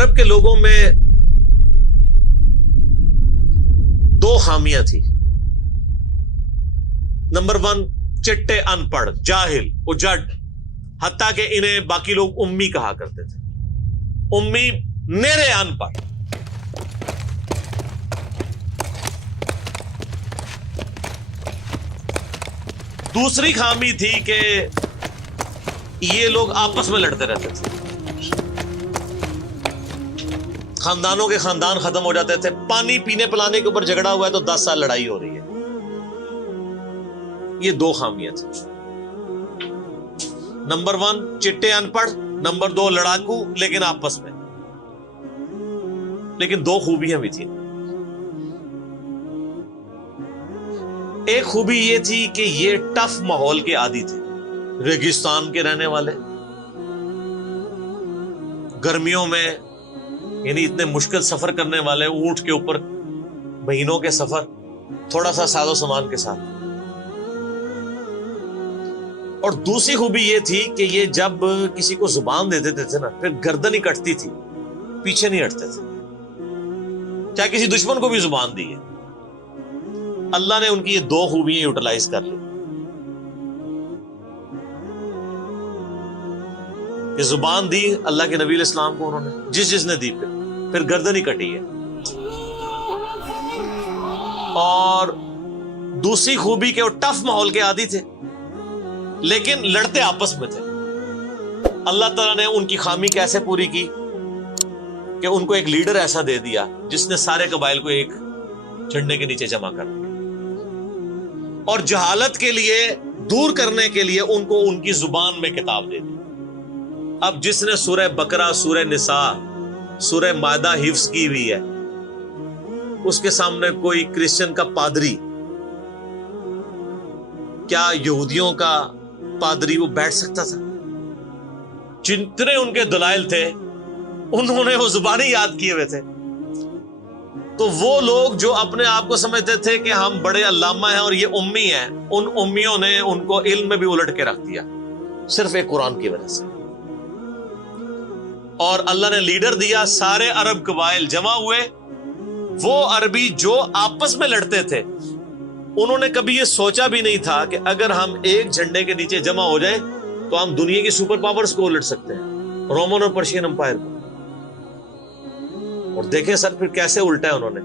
عرب کے لوگوں میں دو خامیاں تھی. نمبر 1 چٹے ان پڑھ جاہل اجڈ، حتیٰ کہ انہیں باقی لوگ امی کہا کرتے تھے. امی نیرے ان پڑھ. دوسری خامی تھی کہ یہ لوگ آپس میں لڑتے رہتے تھے، خاندانوں کے خاندان ختم ہو جاتے تھے. پانی پینے پلانے کے اوپر جھگڑا ہوا ہے تو 10 سال لڑائی ہو رہی ہے. یہ دو خامیاں تھیں. نمبر 1 چٹے ان پڑھ، نمبر 2 لڑاکو لیکن آپس میں. لیکن دو خوبیاں بھی تھیں. ایک خوبی یہ تھی کہ یہ ٹف ماحول کے عادی تھے، ریگستان کے رہنے والے، گرمیوں میں یعنی اتنے مشکل سفر کرنے والے، اونٹ کے اوپر مہینوں کے سفر، تھوڑا سا ساز و سامان کے ساتھ. اور دوسری خوبی یہ تھی کہ یہ جب کسی کو زبان دے دیتے تھے نا، پھر گردن ہی کٹتی تھی، پیچھے نہیں ہٹتے تھے، چاہے کسی دشمن کو بھی زبان دی ہے. اللہ نے ان کی یہ دو خوبیاں یوٹیلائز کر لی کہ زبان دی اللہ کے نبی علیہ السلام کو انہوں نے، جس نے دی پھر گردن ہی کٹی ہے. اور دوسری خوبی کہ وہ ٹف ماحول کے عادی تھے لیکن لڑتے آپس میں تھے. اللہ تعالیٰ نے ان کی خامی کیسے پوری کی کہ ان کو ایک لیڈر ایسا دے دیا جس نے سارے قبائل کو ایک جھنڈے کے نیچے جمع کر دیا، اور جہالت کے لیے دور کرنے کے لیے ان کو ان کی زبان میں کتاب دے دی. اب جس نے سورہ بقرہ، سورہ نساء، سورہ مائدہ حفظ کی ہوئی ہے، اس کے سامنے کوئی کرسچن کا پادری، کیا یہودیوں کا پادری وہ بیٹھ سکتا تھا؟ جتنے ان کے دلائل تھے انہوں نے وہ زبانی یاد کیے ہوئے تھے. تو وہ لوگ جو اپنے آپ کو سمجھتے تھے کہ ہم بڑے علامہ ہیں اور یہ امی ہیں، ان امیوں نے ان کو علم میں بھی الٹ کے رکھ دیا صرف ایک قرآن کی وجہ سے. اور اللہ نے لیڈر دیا، سارے عرب قبائل جمع ہوئے. وہ عربی جو آپس میں لڑتے تھے انہوں نے کبھی یہ سوچا بھی نہیں تھا کہ اگر ہم ایک جھنڈے کے نیچے جمع ہو جائیں تو ہم دنیا کی سپر پاورز کو الٹ سکتے ہیں، رومن اور پرشین امپائر کو. اور دیکھیں سر پھر کیسے الٹا ہے انہوں نے.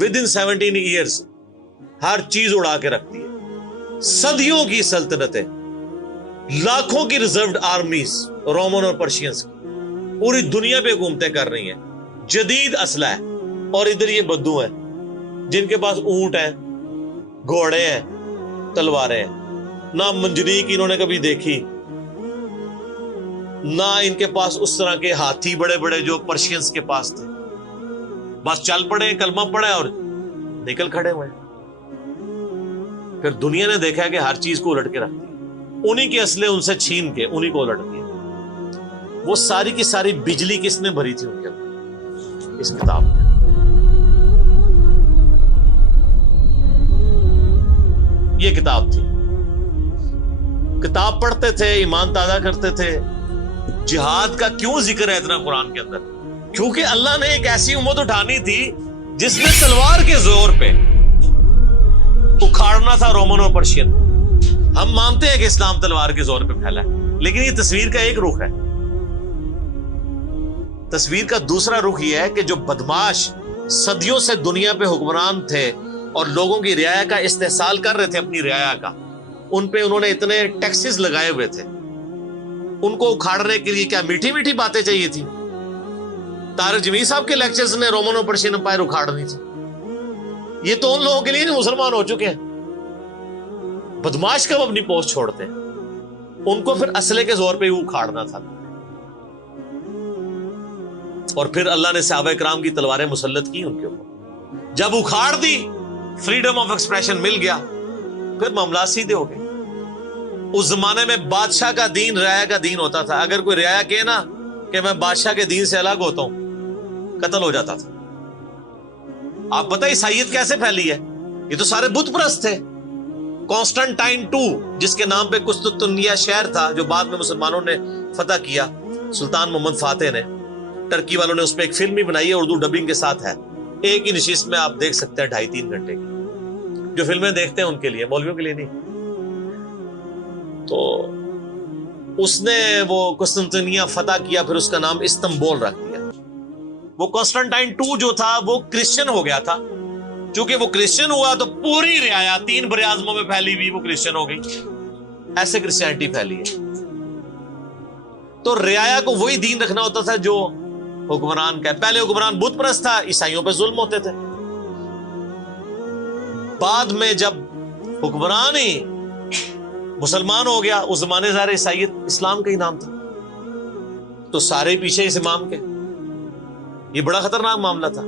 ود ان 17 ایئرز ہر چیز اڑا کے رکھ دی ہے. صدیوں کی سلطنتیں، لاکھوں کی ریزروڈ آرمیز رومن اور پرشینز کی پوری دنیا پہ حکومتیں کر رہی ہیں. جدید اسلحہ ہے، اور ادھر یہ بدو ہیں جن کے پاس اونٹ ہیں، گھوڑے ہیں، تلواریں ہیں. نہ منجنیق انہوں نے کبھی دیکھی، نہ ان کے پاس اس طرح کے ہاتھی بڑے بڑے جو پرشینز کے پاس تھے. بس چل پڑے، کلمہ پڑے اور نکل کھڑے ہوئے. پھر دنیا نے دیکھا کہ ہر چیز کو الٹ کے رکھ دیا. انہی کے اسلحے ان سے چھین کے انہی کو الٹ دیا. وہ ساری کی ساری بجلی کس نے بھری تھی ان کے اندر؟ اس کتاب میں. یہ کتاب تھی. کتاب پڑھتے تھے، ایمان تازہ کرتے تھے. جہاد کا کیوں ذکر ہے اتنا قرآن کے اندر؟ کیونکہ اللہ نے ایک ایسی امت اٹھانی تھی جس نے تلوار کے زور پہ اکھاڑنا تھا رومن اور پرشین. ہم مانتے ہیں کہ اسلام تلوار کے زور پہ پھیلا ہے، لیکن یہ تصویر کا ایک رخ ہے. تصویر کا دوسرا رخ یہ ہے کہ جو بدماش صدیوں سے دنیا پہ حکمران تھے اور لوگوں کی رعایا کا استحصال کر رہے تھے، اپنی رعایا کا، ان پہ انہوں نے اتنے ٹیکسز لگائے ہوئے تھے. ان کو اکھاڑنے کے لیے کیا میٹھی میٹھی باتیں چاہیے تھی؟ طارق جمیل صاحب کے لیکچرز نے رومن اور پرشین امپائر اکھاڑنی تھی. یہ تو ان لوگوں کے لیے مسلمان ہو چکے ہیں. بدماش کب اپنی پوسٹ چھوڑتے ہیں؟ ان کو پھر اسلحے کے زور پہ ہی اکھاڑنا تھا. اور پھر اللہ نے صحابہ کرام کی تلواریں مسلط کی ان کے اوپر. جب اکھاڑ دی، فریڈم آف ایکسپریشن مل گیا، پھر معاملات سیدھے ہو گئے. اس زمانے میں بادشاہ کا دین رعایا کا دین ہوتا تھا. اگر کوئی رعایا کہے نا کہ میں بادشاہ کے دین سے الگ ہوتا ہوں، قتل ہو جاتا تھا. آپ پتہ عیسائیت کیسے پھیلی ہے؟ یہ تو سارے بت پرست تھے. کانسٹنٹائن 2 جس کے نام پہ قسطنطنیہ شہر تھا جو بعد میں مسلمانوں نے فتح کیا، سلطان محمد فاتح نے، ٹرکی والوں نے اس پہ ایک فلم بھی بنائی ہے، اردو ڈبنگ کے ساتھ ہے، ایک ہی نشست میں آپ دیکھ سکتے ہیں 2.5-3 گھنٹے کی، جو فلمیں دیکھتے ہیں ان کے لیے، مولویوں کے لیے نہیں۔ تو اس نے وہ قسطنطنیہ فتح کیا، پھر اس کا نام استنبول رکھ دیا۔ وہ کانسٹنٹائن 2 جو تھا وہ کرسچن ہو گیا تھا، چونکہ وہ کرسچن ہوا تو پوری رعایا 3 براعظموں میں پھیلی ہوئی وہ کرسچن ہو گئی، ایسے کرسچینٹی پھیلی ہے۔ تو رعایا کو وہی دین رکھنا ہوتا تھا جو حکمران کا ہے۔ پہلے حکمران بت پرست تھا، عیسائیوں پہ ظلم ہوتے تھے، بعد میں جب حکمران ہی مسلمان ہو گیا، اس زمانے ظاہر عیسائیت اسلام کا ہی نام تھا، تو سارے پیچھے اس امام کے، یہ بڑا خطرناک معاملہ تھا۔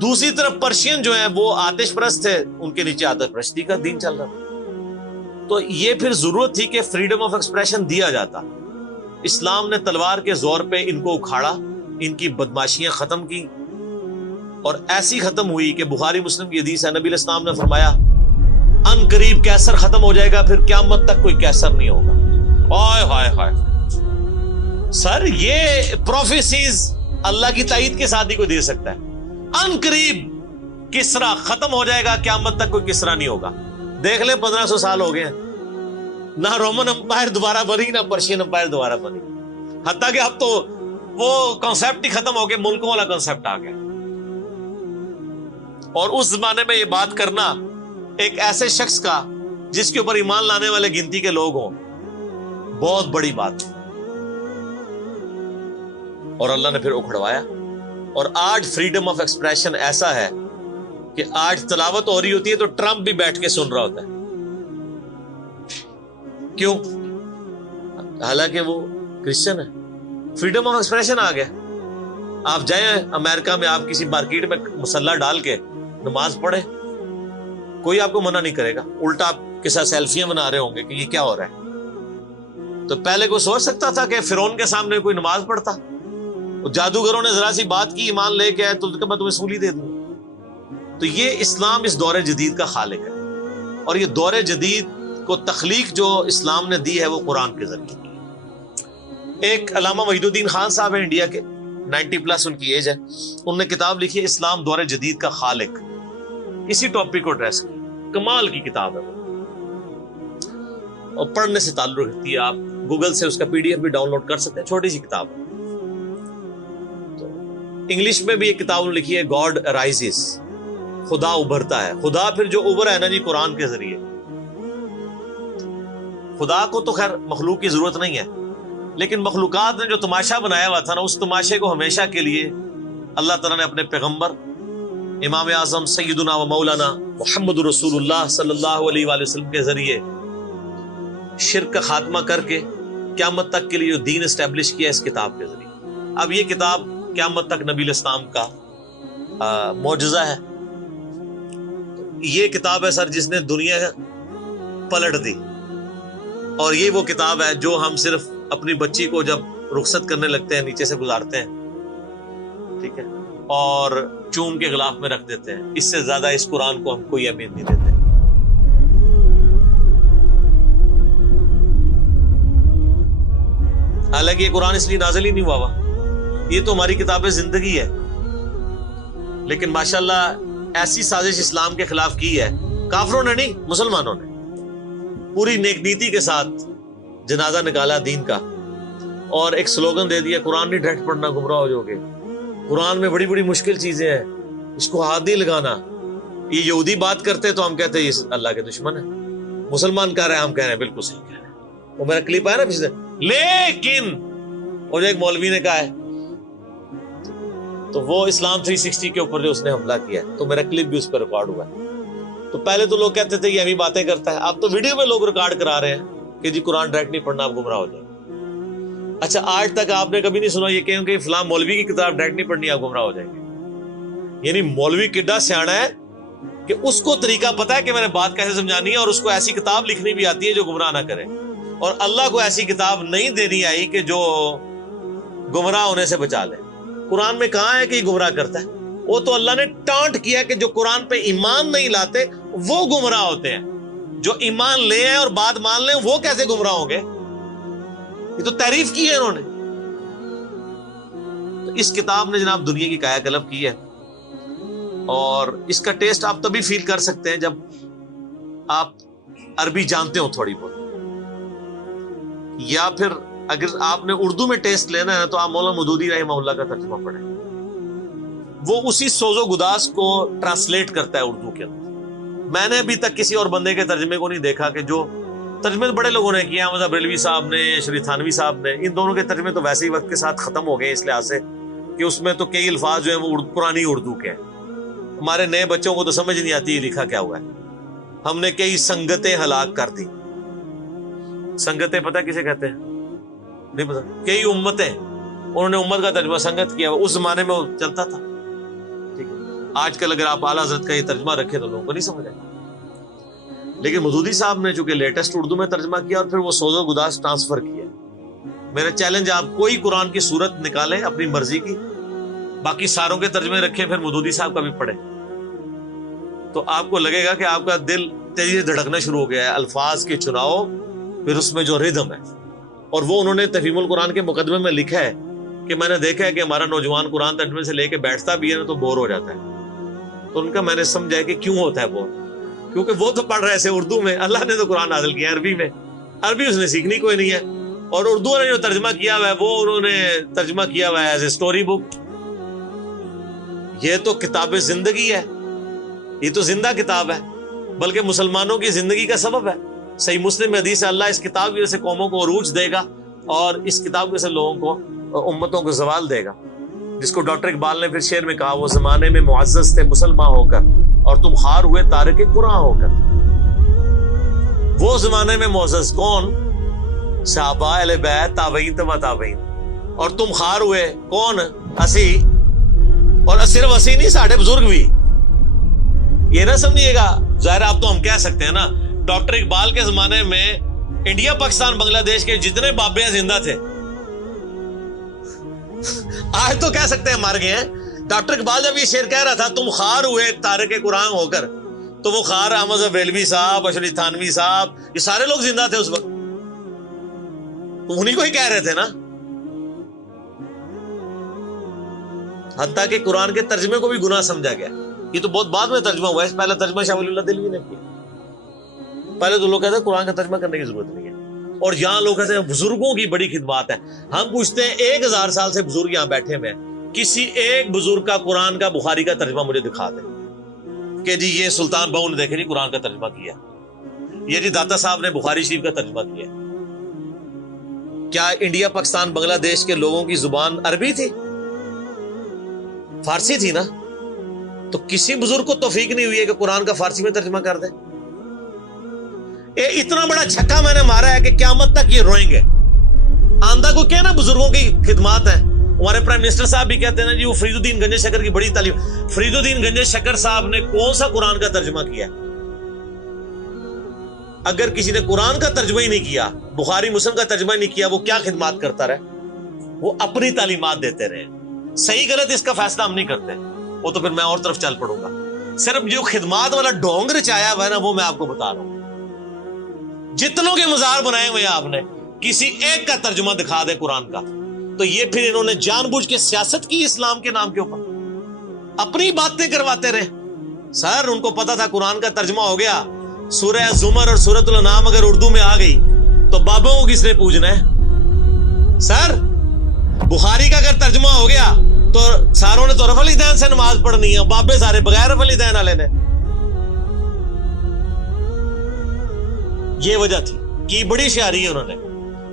دوسری طرف پرشین جو ہیں وہ آتش پرست تھے، ان کے نیچے آتش پرستی کا دین چل رہا تھا، تو یہ پھر ضرورت تھی کہ فریڈم آف ایکسپریشن دیا جاتا۔ اسلام نے تلوار کے زور پہ ان کو اکھاڑا، ان کی بدماشیاں ختم کی، اور ایسی ختم ہوئی کہ بخاری مسلم کی حدیث ہے، نبی علیہ السلام نے فرمایا ان قریب کیسر ختم ہو جائے گا، پھر قیامت تک کوئی کیسر نہیں ہوگا۔ ہائے ہائے ہائے سر، یہ پروفیسیز اللہ کی تائید کے ساتھ ہی کوئی دے سکتا ہے۔ ان قریب کسرا ختم ہو جائے گا، قیامت تک کوئی کسرا نہیں ہوگا۔ دیکھ لیں 1500 سال ہو گئے ہیں، نہ رومن امپائر دوبارہ بنی، نہ پرشین امپائر دوبارہ بنی، حتیٰ کہ اب تو وہ کانسیپٹ ہی ختم ہو گئے، ملکوں والا کانسیپٹ آ گیا۔ اور اس زمانے میں یہ بات کرنا ایک ایسے شخص کا جس کے اوپر ایمان لانے والے گنتی کے لوگ ہوں، بہت بڑی بات ہے، اور اللہ نے پھر اکھڑوایا۔ اور آج فریڈم آف ایکسپریشن ایسا ہے کہ آج تلاوت ہو رہی ہوتی ہے تو ٹرمپ بھی بیٹھ کے سن رہا ہوتا ہے، کیوں؟ حالانکہ وہ کرسچن ہے۔ فریڈم آف ایکسپریشن آ گیا۔ آپ جائیں امریکہ میں، آپ کسی مارکیٹ میں مسلح ڈال کے نماز پڑھیں، کوئی آپ کو منع نہیں کرے گا، الٹا آپ کے ساتھ سیلفیاں بنا رہے ہوں گے کہ یہ کیا ہو رہا ہے۔ تو پہلے کوئی سوچ سکتا تھا کہ فرعون کے سامنے کوئی نماز پڑھتا؟ جادوگروں نے ذرا سی بات کی، ایمان لے کے آئے تو میں تمہیں سولی دے دوں۔ تو یہ اسلام اس دور جدید کا خالق ہے، اور یہ دور جدید کو تخلیق جو اسلام نے دی ہے وہ قرآن کے ذریعے۔ ایک علامہ وحید الدین خان صاحب ہیں انڈیا کے، 90+ ان کی ایج ہے، انہوں نے کتاب لکھی ہے اسلام دور جدید کا خالق، اسی ٹاپک کو ایڈریس کی، کمال کی کتاب ہے وہ، اور پڑھنے سے تعلق رکھتی ہے، آپ گوگل سے اس کا PDF بھی ڈاؤن لوڈ کر سکتے ہیں، چھوٹی سی کتاب ہے۔ انگلش میں بھی ایک کتاب لکھی ہے، گاڈ رائزز، خدا ابھرتا ہے۔ خدا پھر جو ابھرا ہے نا جی قرآن کے ذریعے، خدا کو تو خیر مخلوق کی ضرورت نہیں ہے، لیکن مخلوقات نے جو تماشا بنایا ہوا تھا نا، اس تماشے کو ہمیشہ کے لیے اللہ تعالیٰ نے اپنے پیغمبر امام اعظم سیدنا و مولانا محمد رسول اللہ صلی اللہ علیہ وآلہ وسلم کے ذریعے شرک کا خاتمہ کر کے قیامت تک کے لیے جو دین اسٹیبلش کیا اس کتاب کے ذریعے۔ اب یہ کتاب قیامت تک نبی الاسلام کا معجزہ ہے۔ یہ کتاب ہے سر جس نے دنیا پلٹ دی، اور یہ وہ کتاب ہے جو ہم صرف اپنی بچی کو جب رخصت کرنے لگتے ہیں نیچے سے گزارتے ہیں، ٹھیک ہے، اور چوم کے غلاف میں رکھ دیتے ہیں، اس سے زیادہ اس قرآن کو ہم کوئی اہمیت نہیں دیتے۔ حالانکہ یہ قرآن اس لیے نازل ہی نہیں ہوا ہوا، یہ تو ہماری کتاب زندگی ہے، لیکن ماشاءاللہ ایسی سازش اسلام کے خلاف کی ہے، کافروں نے نہیں، مسلمانوں نے پوری نیک نیتی کے ساتھ جنازہ نکالا دین کا، اور ایک سلوگن دے دیا، قرآن نہیں ڈھٹ پڑھنا گمراہ ہو جاؤ گے، قرآن میں بڑی بڑی مشکل چیزیں ہیں، اس کو ہاتھ نہیں لگانا۔ یہ یہودی بات کرتے تو ہم کہتے ہیں یہ اللہ کے دشمن ہے، مسلمان کہہ رہے ہیں، ہم کہہ رہے ہیں بالکل صحیح کہہ رہے ہیں۔ وہ میرا کلپ آیا نا پچھلے، لیکن اور ایک مولوی نے کہا ہے، تو وہ اسلام 360 کے اوپر جو اس نے حملہ کیا ہے، تو میرا کلپ بھی اس پہ ریکارڈ ہوا ہے۔ تو پہلے تو لوگ کہتے تھے یہ ہمیں باتیں کرتا ہے، اب تو ویڈیو میں لوگ ریکارڈ کرا رہے ہیں کہ جی قرآن ڈائریکٹ نہیں پڑھنا، آپ گمراہ ہو جائیں۔ اچھا، آج تک آپ نے کبھی نہیں سنا یہ کہ فلاں مولوی کی کتاب ڈائریکٹ نہیں پڑھنی، آپ گمراہ ہو جائیں گے؟ یعنی مولوی کڈا سیاڑا ہے کہ اس کو طریقہ پتا ہے کہ میں نے بات کیسے سمجھانی ہے، اور اس کو ایسی کتاب لکھنی بھی آتی ہے جو گمراہ نہ کرے، اور اللہ کو ایسی کتاب نہیں دینی آئی کہ جو گمراہ ہونے سے بچا لے۔ قرآن میں کہاں ہے کہ یہ گمراہ کرتا ہے؟ وہ تو اللہ نے ٹانٹ کیا کہ جو قرآن پہ ایمان نہیں لاتے وہ گمراہ ہوتے ہیں، جو ایمان لے آئے اور بات مان لیں وہ کیسے گمراہ ہوں گے؟ یہ تو تعریف کی ہے انہوں نے۔ اس کتاب نے جناب دنیا کی کایا کلب کی ہے، اور اس کا ٹیسٹ آپ تبھی فیل کر سکتے ہیں جب آپ عربی جانتے ہو تھوڑی بہت، یا پھر اگر آپ نے اردو میں ٹیسٹ لینا ہے تو آپ مولانا مودودی رحمہ اللہ کا ترجمہ پڑھیں، وہ اسی سوز و گداز کو ٹرانسلیٹ کرتا ہے اردو کے اندر۔ میں نے ابھی تک کسی اور بندے کے ترجمے کو نہیں دیکھا کہ جو ترجمے بڑے لوگوں نے کیا، احمد بریلوی صاحب نے، شریف تھانوی صاحب نے، ان دونوں کے ترجمے تو ویسے ہی وقت کے ساتھ ختم ہو گئے اس لحاظ سے کہ اس میں تو کئی الفاظ جو ہیں وہ پرانی اردو کے ہیں۔ ہمارے نئے بچوں کو تو سمجھ نہیں آتی یہ لکھا کیا ہوا ہے۔ ہم نے کئی سنگتیں ہلاک کر دی۔ سنگتیں پتہ کسے کہتے ہیں؟ نہیں پتا۔ کئی امتیں، انہوں نے امت کا ترجمہ سنگت کیا، اس زمانے میں وہ چلتا تھا۔ ٹھیک ہے، آج کل اگر آپ اعلیٰ حضرت کا یہ ترجمہ رکھیں تو لوگوں کو نہیں سمجھ آئے گا، لیکن مودودی صاحب نے چونکہ لیٹسٹ اردو میں ترجمہ کیا اور پھر وہ سوز و گداز ٹرانسفر کیا۔ میرا چیلنج، آپ کوئی قرآن کی صورت نکالیں اپنی مرضی کی، باقی ساروں کے ترجمے رکھیں، پھر مودودی صاحب کا بھی پڑھیں، تو آپ کو لگے گا کہ آپ کا دل تیزی سے دھڑکنا شروع ہو گیا ہے۔ الفاظ کے چناؤ، پھر اس میں جو ردم ہے، اور وہ انہوں نے تفہیم القرآن کے مقدمے میں لکھا ہے کہ میں نے دیکھا ہے کہ ہمارا نوجوان قرآن ترجمے سے لے کے بیٹھتا بھی ہے نا تو بور ہو جاتا ہے، تو ان کا میں نے سمجھا کہ کیوں ہوتا ہے بور، کیونکہ وہ تو پڑھ رہے تھے اردو میں، اللہ نے تو قرآن نازل کیا عربی میں، عربی اس نے سیکھنی کوئی نہیں ہے، اور اردو نے جو ترجمہ کیا ہوا ہے وہ انہوں نے ترجمہ کیا ہوا ہے ایز اے اسٹوری بک۔ یہ تو کتاب زندگی ہے، یہ تو زندہ کتاب ہے، بلکہ مسلمانوں کی زندگی کا سبب ہے۔ صحیح مسلم میں حدیث ہے، اللہ اس کتاب کی وجہ سے قوموں کو عروج دے گا اور اس کتاب کی وجہ سے لوگوں کو، امتوں کو زوال دے گا، جس کو ڈاکٹر اقبال نے پھر شعر میں کہا، وہ زمانے میں معزز تھے مسلمان ہو کر اور تم خار ہوئے تارک قرآن ہو کر۔ وہ زمانے میں معزز کون؟ صحابہ اہل بیت، تابعین تبع تابعین، اور تم خار ہوئے کون؟ اسی، اور صرف اسی نہیں، ساڑھے بزرگ بھی۔ یہ نہ سمجھیے گا، ظاہر آپ تو ہم کہہ سکتے ہیں نا، ڈاکٹر اقبال کے زمانے میں انڈیا پاکستان بنگلہ دیش کے جتنے بابے ہیں زندہ تھے، آج تو کہہ سکتے ہیں مر گئے ہیں۔ ڈاکٹر اقبال جب یہ شعر کہہ رہا تھا تم خار ہوئے تارک قرآن ہو کر، تو وہ خار احمد بریلوی صاحب، اشرف تھانوی صاحب، یہ سارے لوگ زندہ تھے اس وقت، تو انہی کو ہی کہہ رہے تھے نا۔ حتیٰ کہ قرآن کے ترجمے کو بھی گناہ سمجھا گیا۔ یہ تو بہت بعد میں ترجمہ ہوا ہے، پہلا ترجمہ شاہ ولی اللہ دہلوی نے کیا۔ پہلے تو لوگ کہتے ہیں قرآن کا ترجمہ کرنے کی ضرورت نہیں ہے، اور یہاں لوگ کہتے ہیں بزرگوں کی بڑی خدمات ہے۔ ہم پوچھتے ہیں 1000 سال سے بزرگ یہاں بیٹھے ہوئے ہیں، کسی ایک بزرگ کا قرآن کا بخاری کا ترجمہ مجھے دکھا دیں کہ جی یہ سلطان بہو نے دیکھے جی قرآن کا ترجمہ کیا، یہ جی داتا صاحب نے بخاری شریف کا ترجمہ کیا۔ کیا انڈیا پاکستان بنگلہ دیش کے لوگوں کی زبان عربی تھی؟ فارسی تھی نا؟ تو کسی بزرگ کو توفیق نہیں ہوئی ہے کہ قرآن کا فارسی میں ترجمہ کر دے۔ اتنا بڑا چھکا میں نے مارا ہے کہ قیامت تک یہ روئیں گے۔ آندہ کو کہنا بزرگوں کی خدمات ہیں۔ ہمارے پرائم منسٹر صاحب بھی کہتے ہیں نا جی وہ فرید الدین گنج شکر کی بڑی تعلیم۔ فرید الدین گنج شکر صاحب نے کون سا قرآن کا ترجمہ کیا؟ اگر کسی نے قرآن کا ترجمہ ہی نہیں کیا، بخاری مسلم کا ترجمہ ہی نہیں کیا، وہ کیا خدمات کرتا رہے؟ وہ اپنی تعلیمات دیتے رہے۔ صحیح غلط اس کا فیصلہ ہم نہیں کرتے، وہ تو پھر میں اور طرف چل پڑوں گا۔ صرف جو خدمات والا ڈونگ رچایا ہوا ہے نا وہ میں آپ کو بتا رہا ہوں۔ جتنوں کے مزار بنائے ہوئے آپ نے، کسی ایک کا ترجمہ دکھا دے قرآن کا، تو یہ پھر انہوں نے جان بوجھ کے سیاست کی اسلام کے نام کے اوپر، اپنی باتیں کرواتے رہے۔ سر ان کو پتا تھا قرآن کا ترجمہ ہو گیا، سورہ زمر اور سورۃ الانعام اگر اردو میں آ گئی تو بابوں کو کس نے پوجنا ہے؟ سر بخاری کا اگر ترجمہ ہو گیا تو ساروں نے تو رفع الیدین سے نماز پڑھنی ہے، بابے سارے بغیر رفع الیدین والے نے۔ یہ وجہ تھی کہ بڑی ہوشیاری ہے انہوں نے،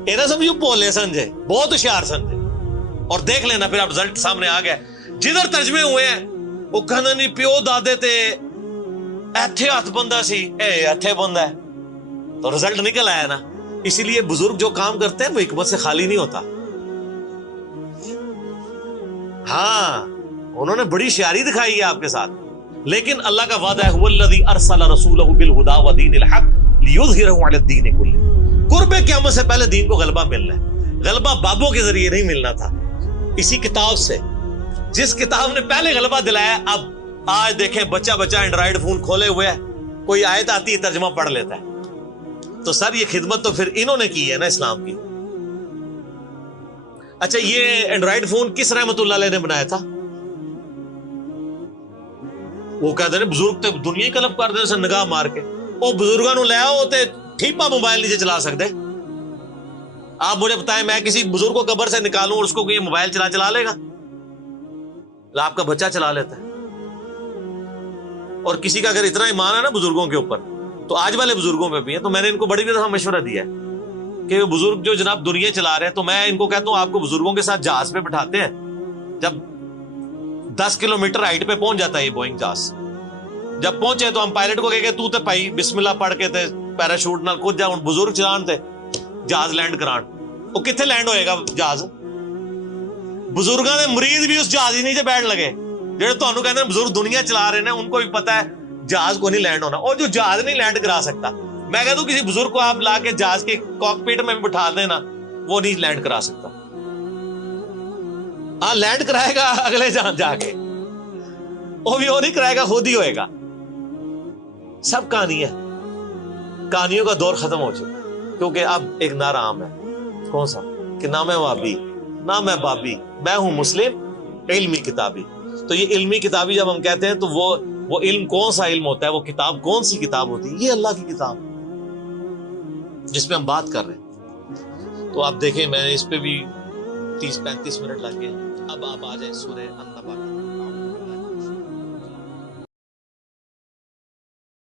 یہ نہ سمجھو پولے سمجھے، بہت ہوشیار سمجھے۔ اور دیکھ لینا پھر اب رزلٹ سامنے آ گیا، جدھر ترجمے ہوئے ہیں وہ کہنا نہیں پیو دادے تے ایتھے ہاتھ بندہ سی، اے ایتھے بندہ ہے، تو رزلٹ نکل آیا نا۔ اسی لیے بزرگ جو کام کرتے ہیں وہ حکمت سے خالی نہیں ہوتا۔ ہاں انہوں نے بڑی ہوشیاری دکھائی ہے آپ کے ساتھ، لیکن اللہ کا وعدہ ہے هو الذی ارسل رسولہ بالہدی ودین الحق لیظہرہ علی الدین کلہ۔ قرب قیامت سے پہلے دین کو غلبہ ملنا ہے، غلبہ بابوں کے ذریعے نہیں ملنا تھا، اسی کتاب سے، جس کتاب نے پہلے غلبہ دلایا۔ اب آج دیکھیں بچہ اینڈرائیڈ فون کھولے ہوئے ہے، کوئی آیت آتی ہے ترجمہ پڑھ لیتا ہے۔ تو سر یہ خدمت تو پھر انہوں نے کی ہے نا اسلام کی۔ اچھا یہ اینڈرائڈ فون کس رحمت اللہ علیہ نے بنایا تھا؟ وہ کہتے ہیں بزرگ تے دنیا ہی کلب کر دے نگاہ مار کے. وہ بزرگوں نو لے آؤ تے ٹھیپا موبائل نیچے چلا سکتے. آپ مجھے بتائیں میں کسی بزرگ کو قبر سے نکالوں اور اس کو یہ موبائل چلا لے گا؟ آپ کا بچہ چلا لیتا ہے. اور کسی کا اگر اتنا ایمان ہے نا بزرگوں کے اوپر, تو آج والے بزرگوں پہ بھی ہے, تو میں نے ان کو بڑی دفعہ مشورہ دیا ہے کہ بزرگ جو جناب دنیا چلا رہے ہیں, تو میں ان کو کہتا ہوں آپ کو بزرگوں کے ساتھ جہاز پہ بٹھاتے ہیں, جب 10 کلومیٹر ہائٹ پہ پہنچ جاتا ہے یہ بوئنگ جہاز, جب پہنچے تو ہم پائلٹ کو کہے تو تے پائی بسم اللہ پڑھ کے تے پیراشوٹ نال کود جا, بزرگ چلان تے جہاز لینڈ کران. وہ کتنے لینڈ ہوئے گا جہاز؟ بزرگاں دے مرید بھی اس جہاز ہی نیچے بیٹھ لگے جہاں تمہیں کہتے ہیں بزرگ دنیا چلا رہے ہیں, ان کو بھی پتا ہے جہاز کو نہیں لینڈ ہونا. اور جو جہاز نہیں لینڈ کرا سکتا, میں کہتا ہوں کسی بزرگ کو آپ لا کے جہاز کے کاک پیٹ میں بٹھا دینا, وہ نہیں لینڈ کرا سکتا. ہاں لینڈ کرائے گا اگلے جہاں جا کے, وہ بھی وہ نہیں کرائے گا, خود ہی ہوئے گا. سب کہانی ہے, کہانیوں کا دور ختم ہو چکا, کیونکہ اب ایک نعرہ عام ہے. کون سا؟ کہ نہ میں وابی نہ میں بابی, میں ہوں مسلم علمی کتابی. تو یہ علمی کتابی جب ہم کہتے ہیں تو وہ علم کون سا علم ہوتا ہے, وہ کتاب کون سی کتاب ہوتی ہے؟ یہ اللہ کی کتاب جس پہ ہم بات کر رہے ہیں. تو آپ دیکھیں میں اس پہ بھی 30-35 منٹ لگ گئے. اب آپ آ جائیں سورہ النبا.